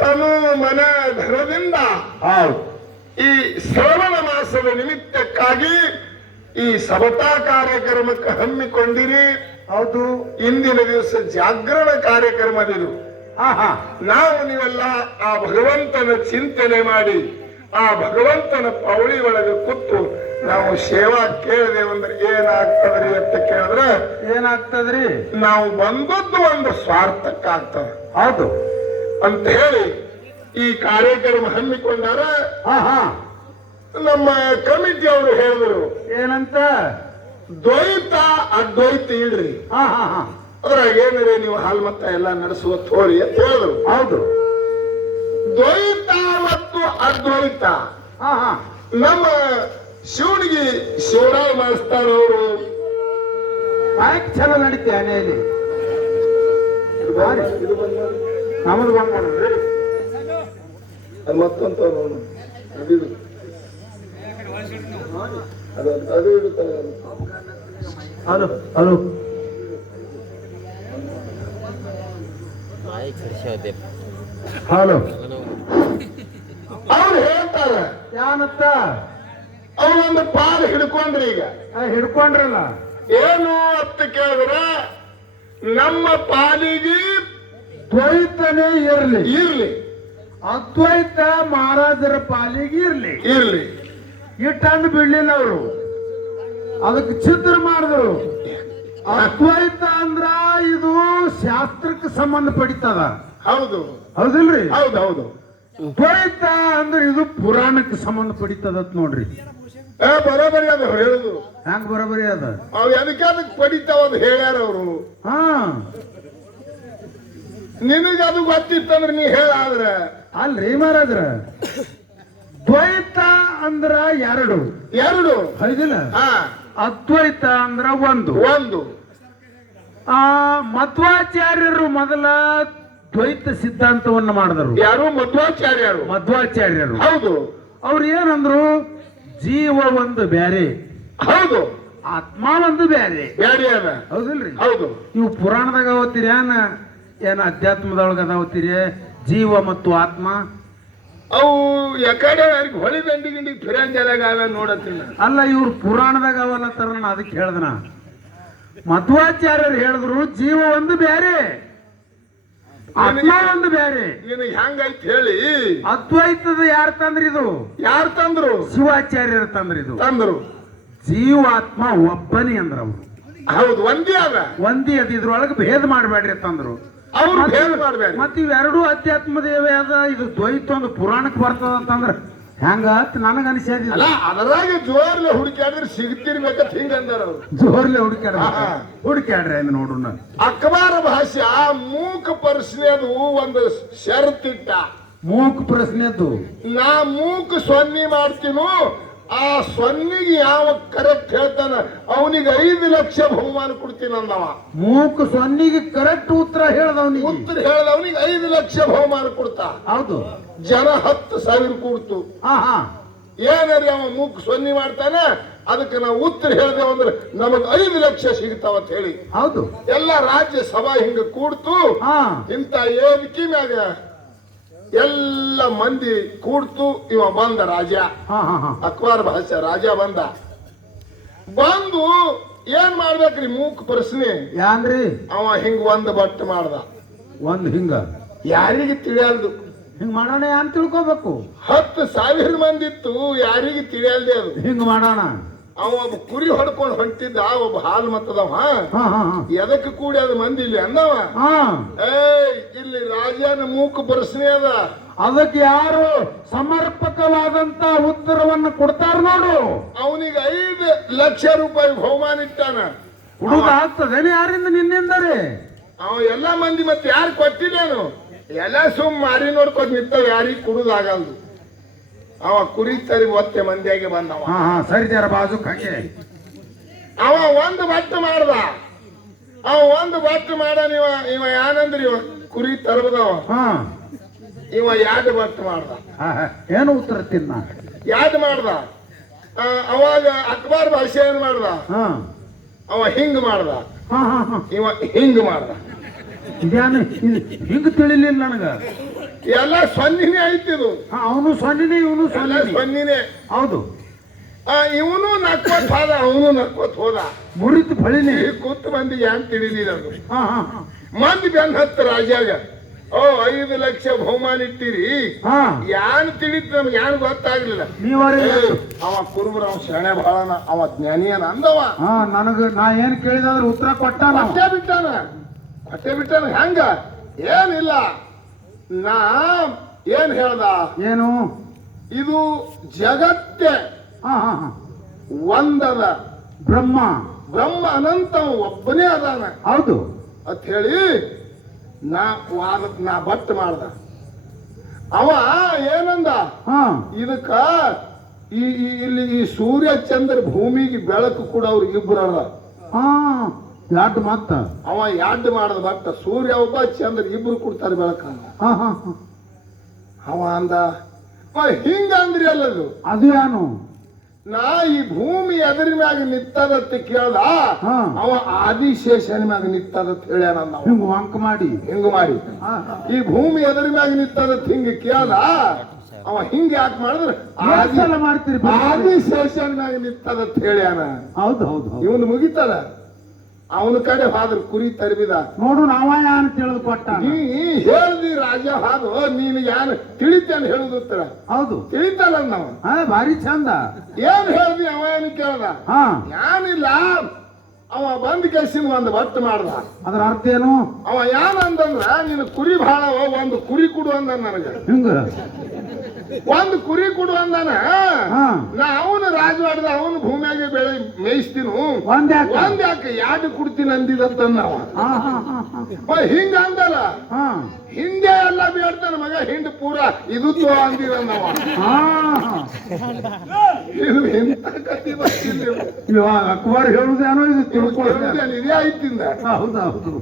ತನು ಮನ ಧನದಿಂದ ಹೌದು. ಈ ಶ್ರವಣ ಮಾಸದ ನಿಮಿತ್ತಕ್ಕಾಗಿ ಈ ಸಬತಾ ಕಾರ್ಯಕ್ರಮಕ್ಕೆ ಹಮ್ಮಿಕೊಂಡಿರಿ. ಹೌದು. ಇಂದಿನ ದಿವಸ ಜಾಗರಣ ಕಾರ್ಯಕ್ರಮದಿದು. ನಾವು ನೀವೆಲ್ಲ ಆ ಭಗವಂತನ ಚಿಂತನೆ ಮಾಡಿ ಆ ಭಗವಂತನ ಪೌಳಿ ಒಳಗೆ ಕೂತು ನಾವು ಸೇವಾ ಕೇಳಿದೆವಂದ್ರೆ ಏನಾಗ್ತದ್ರಿ ಅಂತ ಕೇಳಿದ್ರೆ ಏನಾಗ್ತದ್ರಿ? ನಾವು ಬಂದದ್ದು ಒಂದು ಸ್ವಾರ್ಥಕ್ಕಾಗ್ತದೆ. ಹೌದು. ಅಂತ ಹೇಳಿ ಈ ಕಾರ್ಯಕ್ರಮ ಹಮ್ಮಿಕೊಂಡಾರ ನಮ್ಮ ಕಮಿಟಿ ಅವರು ಹೇಳಿದ್ರು. ಏನಂತ? ದ್ವೈತ ಅದ್ವೈತ ಇಡ್ರಿ. ಅದ್ರಾಗ ಏನಿದೆ ನೀವು ಹಾಲ್ಮತ್ತ ಎಲ್ಲ ನಡೆಸುವ ತೋರಿ ಅಂತ ಹೇಳಿದ್ರು. ಹೌದು. ದ್ವೈತ ಮತ್ತು ಅದ್ವೈತ. ನಮ್ಮ ಶಿವನಿಗೆ ಶಿವರಾಯ ಮಾಡಿಸ್ತಾರ ಅವರು ಚಲೋ ನಡೀತೆ ಮನೆಯಲ್ಲಿ ಬಂದ್ ಮಾಡ್ರಿ ಮತ್ತೊಂದು ಅದು ಇದು. ಅದು ಅದು ಇಡುತ್ತಲ್ಲ ಅದು. Hello hello. ಹಲೋ. ಅವ್ರು ಹೇಳ್ತಾರೆ ಯಾನತ್ತ? ಅವನೊಂದು ಪಾಲು ಹಿಡ್ಕೊಂಡ್ರಿ ಈಗ. ಹಿಡ್ಕೊಂಡ್ರಲ್ಲ? ಏನು ಅಂತ ಕೇಳಿದ್ರೆ ನಮ್ಮ ಪಾಲಿಗೆ ದ್ವೈತನೇ ಇರಲಿ. ಇರಲಿ. ಅದ್ವೈತ ಮಹಾರಾಜರ ಪಾಲಿಗೆ ಇರಲಿ. ಇರಲಿ. ಇಟ್ಟಂದು ಬಿಡ್ಲಿಲ್ಲ ಅವರು ಅದಕ್ಕೆ ಚಿತ್ರ ಮಾಡಿದ್ರು. ಅದ್ವೈತ ಅಂದ್ರ ಇದು ಶಾಸ್ತ್ರಕ್ಕೆ ಸಂಬಂಧ ಪಡಿತದ ಹೌದು. ಹೌದಿಲ್ರಿ? ಹೌದು ಹೌದು. ದ್ವೈತ ಅಂದ್ರೆ ಇದು ಪುರಾಣಕ್ಕೆ ಸಂಬಂಧ ಪಡಿತದ ನೋಡ್ರಿ. ಏ ಬರೋಬರಿ ಅದ ಹೇಳುದು. ಹ್ಯಾಂಗ ಬರೋಬರಿ ಅದ? ಅವ್ ಅದಕ್ಕೆ ಅದಕ್ಕೆ ಪಡಿತಾವ ಅಂತ ಹೇಳ್ಯಾರ ಅವರು? ಹಾ. ನಿನಗೆ ಅದು ಗೊತ್ತಿತ್ತಂದ್ರೆ ನೀ ಹೇಳಾದ್ರ ಅಲ್ರಿ ಮಹಾರಾಜ್ರ ದ್ವೈತ ಅಂದ್ರ ಎರಡು. ಎರಡು. ಹೌದಿಲ್ಲ? ಅದ್ವೈತ ಅಂದ್ರ ಒಂದು. ಒಂದು. ಆ ಮಧ್ವಾಚಾರ್ಯರು ಮೊದಲ ದ್ವೈತ ಸಿದ್ಧಾಂತವನ್ನು ಮಾಡಿದರು. ಯಾರು? ಮಧ್ವಾಚಾರ್ಯರು. ಮಧ್ವಾಚಾರ್ಯರು. ಹೌದು. ಅವ್ರು ಏನಂದ್ರು? ಜೀವ ಒಂದು ಬ್ಯಾರೆ. ಹೌದು. ಆತ್ಮ ಒಂದು ಬ್ಯಾರೆ. ಬ್ಯಾರೆ ಅದ. ಹೌದಿಲ್ರಿ? ಹೌದು. ನೀವು ಪುರಾಣದಾಗ ಓದ್ತೀರಿ ಏನ ಅಧ್ಯಾತ್ಮದೊಳಗೆ ಅದಾವತ್ತೀರಿ ಜೀವ ಮತ್ತು ಆತ್ಮ. ಅವು ಯಾಕಡೆ ಅವ್ರಿಗೆ ಹೊಳಿ ದಂಡಿ ಗಿಂಡಿ ಫಿರಂಜಲಾಗ ಅವ ನೋಡತ್ತಿಲ್ಲ. ಅಲ್ಲ ಇವ್ರು ಪುರಾಣದಾಗ ಅವಲ್ಲ ತರ ನಾನು ಅದಕ್ಕೆ ಹೇಳ್ದನ ಮಧ್ವಾಚಾರ್ಯರು ಹೇಳಿದ್ರು ಜೀವ ಒಂದು ಬೇರೆ ಆತ್ಮ ಒಂದು ಬೇರೆ ನಿನಗೆ ಹೆಂಗೈತ್ ಹೇಳಿ? ಅದ್ವೈತದ ಯಾರು ತಂದ್ರಿ ಇದು? ಯಾರು ತಂದ್ರು? ಶಿವಾಚಾರ್ಯರು ತಂದ್ರಿ ಇದು. ತಂದ್ರು. ಜೀವಾತ್ಮ ಒಬ್ಬನೇ ಅಂದ್ರ ಅವರು ಹೌದು ಒಂದೇ ಅದ. ಒಂದೇ ಅದ ಇದ್ರೊಳಗೆ ಭೇದ ಮಾಡಬೇಡ್ರಿ ಅಂತಂದ್ರು ಅವ್ರು ಭೇದ ಮಾಡ್ಬೇಡ. ಮತ್ ಇವೆರಡೂ ಅಧ್ಯಾತ್ಮ ದೇವೇ ಅದ ಇದು ದ್ವೈತ ಒಂದು ಪುರಾಣಕ್ಕೆ ಬರ್ತದ ಅಂತಂದ್ರ ಹೆಂಗ ನನಗ ಅಲ್ಲ ಅನಿಸ್ಯಾದಿಲ್ಲ ಅದರಾಗ ಜೋರ್ಲೆ ಹುಡುಕಾಡಿದ್ರೆ ಸಿಗ್ತಿರ್ಬೇಕಂತ ಹಿಂಗ ಅಂದಾರ ಅವ್ರು. ಜೋರ್ಲೆ ಹುಡುಕ್ಯಾಡ. ಹುಡುಕ್ಯಾಡ್ರಿ ಅಂದ್ ನೋಡೋಣ ಅಕ್ಬಾರ ಭಾಷೆ ಆ ಮೂಕ ಅದು ಒಂದು ಷರತ್ತಿಟ್ಟ ಮೂಕ್ ಪ್ರಶ್ನೆದ್ದು ನಾ ಮೂಕ ಸೊನ್ನಿ ಮಾಡ್ತೀನೋ ಆ ಸೊನ್ನಿಗೆ ಯಾವ ಕರೆಕ್ಟ್ ಹೇಳ್ತಾನ ಅವನಿಗೆ ಐದು ಲಕ್ಷ ಬಹುಮಾನ ಕೊಡ್ತೀನಿ ಅಂದವ. ಮೂಕ್ ಸೊನ್ನಿಗೆ ಕರೆಕ್ಟ್ ಉತ್ತರ ಹೇಳ್ದವನಿಗೆ. ಉತ್ತರ ಹೇಳ್ದ ಅವನಿಗೆ ಐದು ಲಕ್ಷ ಬಹುಮಾನ ಕೊಡ್ತಾ. ಹೌದು. ಜನ ಹತ್ತು ಸಾವಿರ ಕೊಡ್ತು. ಹಾ ಹಾ ಏನಾರಿ ಅವ ಮೂಕ್ ಸೊನ್ನಿ ಮಾಡ್ತಾನೆ? ಅದಕ್ಕೆ ನಾವು ಉತ್ತರ ಹೇಳ್ದೇವು ಅಂದ್ರೆ ನಮಗ್ ಐದು ಲಕ್ಷ ಸಿಗ್ತಾವ ಅಂತ ಹೇಳಿ. ಹೌದು. ಎಲ್ಲ ರಾಜ್ಯ ಸಭಾ ಹಿಂಗ ಕೂಡ್ತು. ಹಾ. ಇಂತ ಏರಿಕೆ ಮ್ಯಾಗ ಎಲ್ಲ ಮಂದಿ ಕೂಡ್ತು ಇವ ಬಂದ ರಾಜ. ಹಾ ಹಾ ಹಾ. ಅಕ್ಬಾರ್ ಭಾಷೆ ರಾಜ ಬಂದ. ಬಂದು ಏನ್ ಮಾಡ್ಬೇಕ್ರಿ ಮೂಕ್ ಪ್ರಶ್ನೆ? ಯಾನ್ರಿ? ಅವ ಹಿಂಗ್ ಒಂದ್ ಬಟ್ ಮಾಡ್ದ. ಒಂದ್ ಹಿಂಗ? ಯಾರಿಗೆ ತಿಳಿಯಲ್ದು? ಹಿಂಗ್ ಮಾಡೋಣ ಅಂತ ತಿಳ್ಕೊಬೇಕು? ಹತ್ತು ಸಾವಿರ ಮಂದಿ ಇತ್ತು ಯಾರಿಗೆ ತಿಳಿಯಲ್ದೆ ಅದು? ಹಿಂಗ್ ಮಾಡೋಣ. ಅವ ಒಬ್ಬ ಕುರಿ ಹೊಡ್ಕೊಂಡು ಹೊಂಟಿದ್ದ ಆ ಒಬ್ಬ ಹಾಲ್ ಮತ್ತದವ. ಎದಕ್ಕೆ ಕೂಡಿ ಅದು ಮಂದಿ ಇಲ್ಲಿ ಅಂದವ ಹಾ. ಏಯ್ ಇಲ್ಲಿ ರಾಜನ ಮೂಕ ಬರ್ಸನೇ ಅದ. ಅದಕ್ಕೆ ಯಾರು ಸಮರ್ಪಕವಾದಂತ ಉತ್ತರವನ್ನು ಕೊಡ್ತಾರ ನೋಡು. ಅವನಿಗೆ ಐದು ಲಕ್ಷ ರೂಪಾಯಿ ಬಹುಮಾನ ಇಟ್ಟಾನ. ಹುಡುಗ ಆಗ್ತದೆ ಯಾರಿಂದ ನಿನ್ನಿಂದರೆ? ಅವ ಎಲ್ಲಾ ಮಂದಿ ಮತ್ತೆ ಯಾರು ಕೊಟ್ಟಿದ್ದೇನು ಎಲ್ಲ ಸುಮ್ ಮಾರಿ ನೋಡ್ಕೊಂಡು ನಿಂತ ಯಾರಿಗೆ ಕುಡುದಾಗಲ್ದು. ಅವ ಕುರಿ ತರಿ ಒತ್ತೆ ಮಂದಿಯಾಗೆ ಬಂದವ. ಹಾ ಹಾ ಸರಿ ಜರ ಬಾಜು ಹಂಗೆ. ಅವ ಒಂದು ಬಟ್ಟು ಮಾಡ್ದ. ಅವ ಒಂದು ಬಟ್ಟು ಮಾಡ ನೀವ ಇವ ಯಾನಂದ್ರಿ ಇವ ಕುರಿ ತರಬದವ. ಹಾ. ಇವ ಯಾಡ್ ಬಟ್ಟು ಮಾಡ್ದ. ಹಾ, ಹಾ. ಏನು ಉತ್ತರ ತಿನ್ನ? ಯಾಡ್ ಮಾಡ್ದ? ಆ, ಅವಾಗ ಅಕ್ಬಾರ್ ಭಾಷೆ ಏನ್ ಮಾಡ್ದ? ಹಾ. ಅವ ಹಿಂಗ್ ಮಾಡ್ದ. ಹಾ ಹಾ ಹಾ. ಇವ ಹಿಂಗ್ ಮಾಡ್ದ. ಇದ್ಯಾನು ಇದು ಹಿಂಗ್ ತಿಳಿಲಿಲ್ಲ ನನಗ. ಎಲ್ಲ ಸೊನ್ನಿನೇ ಐತಿದು ಅವನು ಸೊನ್ನಿನೇ ಇವನು ಸೊನ್ನಿನೇ. ಹೌದು. ಇವನು ನಕ್ಕೋತ್ ಹೋದ ಅವನು ನಕ್ಕೋತ್ ಹೋದ. ಮುರಿತು ಬಳಿನಿ. ಕೂತ್ ಮಂದಿಗೆ ಹಾ ಹಾ. ಮಂದಿ ಬೆನ್ ಹತ್ತ ರಾಜ್ಯಾಗ ಓ ಐದು ಲಕ್ಷ ಬಹುಮಾನ ಇಟ್ಟಿರಿ. ಹಾ. ಯಾನ್ ತಿಳಿತ್ ನಮ್ಗೆ ಯಾನ್ ಗೊತ್ತಾಗ್ಲಿಲ್ಲ. ಅವ ಕುರುಬರ ಅವ ಶರಣೆ ಬಾಳನ ಅವ ಜ್ಞಾನಿಯನ ಅಂದವ. ಹಾ ನನಗ ನಾ ಏನ್ ಕೇಳಿದ್ರು ಉತ್ತರ ಕೊಟ್ಟ ಕೊಟ್ಟೆ ಬಿಟ್ಟಾನ. ಕೊಟ್ಟೆ ಬಿಟ್ಟಾನ ಹೆಂಗ? ಏನಿಲ್ಲ. ನಾ ಏನ್ ಹೇಳ್ದ? ಏನು? ಇದು ಜಗತ್ತೆ. ಹಾ ಹಾ ಹಾ. ಒಂದದ. ಬ್ರಹ್ಮ. ಬ್ರಹ್ಮ ಅನಂತ ಒಬ್ಬನೇ ಅದಾನ. ಹೌದು. ಅಂತ ಹೇಳಿ ನಾ ವಾದ ನಾ ಬಟ್ ಮಾಡ್ದ. ಅವ ಏನಂದ? ಹಾ. ಇದಕ್ಕ ಈ ಈ- ಇಲ್ಲಿ ಈ ಸೂರ್ಯ ಚಂದ್ರ ಭೂಮಿಗೆ ಬೆಳಕು ಕೂಡ ಅವ್ರಿಗೆ ಇಬ್ಬರಲ್ಲ ಹಾ. ಯಾಟ್ ಮಾತ ಅವ ಯಾಡ್ ಮಾಡದ ಭಕ್ತ? ಸೂರ್ಯ ಒಬ್ಬ ಚಂದ್ರ ಇಬ್ರು ಕೊಡ್ತಾರೆ ಬೆಳಕ ಹಾ ಹಾ ಹಾ. ಅವ ಅಂದ ಹಿಂಗ ಅಂದ್ರಿ ಅಲ್ಲದು ಅದು ಏನು ನಾ ಈ ಭೂಮಿ ಎದುರಿ ಮ್ಯಾಗ ನಿತ್ತದತ್ತ ಕೇಳ್ದ. ಅವ ಆದಿಶೇಷನ ಮ್ಯಾಗ ನಿತ್ತದತ್ತ ಹೇಳ್ಯಾನ ಹಿಂಗ ಅಂಕ ವಂಕ ಮಾಡಿ. ಹಿಂಗ ಮಾಡಿ. ಈ ಭೂಮಿ ಎದುರಿ ಮ್ಯಾಗ ನಿತ್ತದತ್ತ ಹಿಂಗ ಕೇಳ್ದ ಅವ ಹಿಂಗ ಯಾಕೆ ಮಾಡಿದ್ರೆ? ಆದಿಶೇಷನ ಮ್ಯಾಗ ನಿತ್ತದತ್ತ ಹೇಳ್ಯಾನ. ಹೌದು ಹೌದು ಹೌದು. ಇವನು ಮುಗಿತದ ಅವನ ಕಡೆ ಹಾದ್ರ ಕುರಿ ತರಬಿದ. ನೋಡು ನಾವ ಯಾನ್ ತಿಳಿದು ಕೊಟ್ಟ. ನೀ ಹೇಳ್ದಿ ರಾಜ ಹಾದು ನೀನು ಯಾನ್ ತಿಳಿತೇನೆ ಹೇಳುದುತ್ತರ ಹೌದು. ತಿಳಿತಲ್ಲ ನಾವು. ಹಾ ಭಾರಿ ಚಂದ. ಏನ್ ಹೇಳ್ದಿ ಅವ ಏನ್ ಕೇಳ್ದ? ಹಾ. ಯಾನಿಲ್ಲ ಅವ ಬಂದ್ ಕೇಸಿನ ಒಂದು ಬಟ್ ಮಾಡ್ದ. ಅದ್ರ ಅರ್ಥ ಏನು? ಅವ ಯಾನ್ ಅಂದಂದ್ರೆ ನೀನು ಕುರಿ ಭಾಳ ಒಂದು ಕುರಿ ಕೊಡು ಅಂದ ನನಗೆ. ಹಿಂಗ? ಒಂದು ಕುರಿ ಕೊಡು ಅಂದಾನ? ಹಾ. ನಾ ಅವನು ರಾಜವಾಡದ ಅವನು ಭೂಮಿಯಾಗೆ ಬೆಳೆ ಮೇಯಿಸ್ತೀನಿ. ಒಂದ್ ಯಾಕ? ಯಾಡ್ ಕೊಡ್ತೀನಿ ಅಂದಿದಂತ ನಾವ. ಹಿಂಗ ಅಂದಲ್ಲ? ಹಿಂದೆ ಎಲ್ಲ ಬೇಡ್ತಾನ ಮಗ ಹಿಂಡ್ ಪೂರ ಇದು ತೋ ಅಂದಿದ್ ನಾವ. ಇದು ಎಂತ ಕತಿ ಅಕ್ಬರ್ ಹೇಳುದೇನೋ ಇದು ತಿಳ್ಕೊಳ್ಳೋದು ಇದೇ ಆಯ್ತಿಂದ ಹೌದೌದು. ಹೌದು